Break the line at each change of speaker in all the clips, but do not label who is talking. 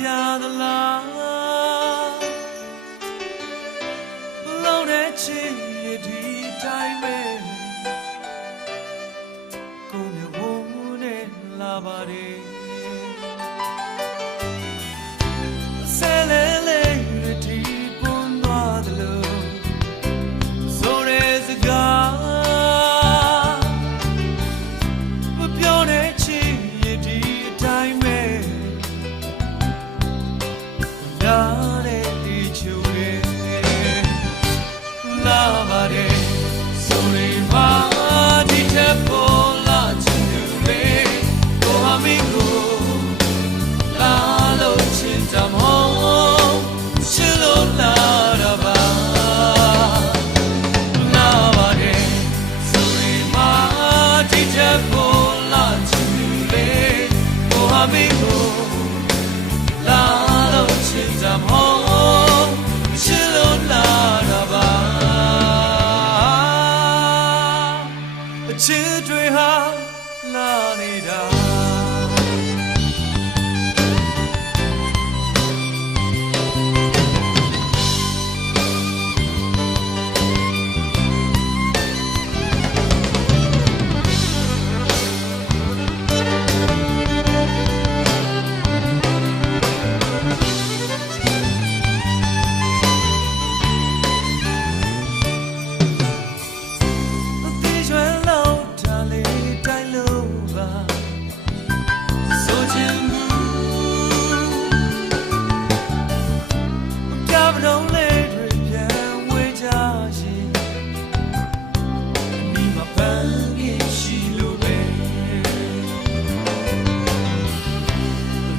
ပြသလားဘလို့တဲ့ချစ်ရဲ့ဒီတိုင်းပဲကိုယ်မျိုးဝန်းနဲ့လာပါတယ် လာပါတယ်ဆိုရင်မာဒီချက်ပေါ်လာချင်သူမေကိုဟာမင်းကိုလာလို့ချင်တမောင်းရှင်လို့လာတာပါလာပါတယ်ဆိုရင်မာဒီချက်ပေါ်လာချင်သူမေကိုဟာမင်းကို ချစ်တွေဟာလာနေတာ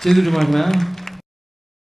제대로 말만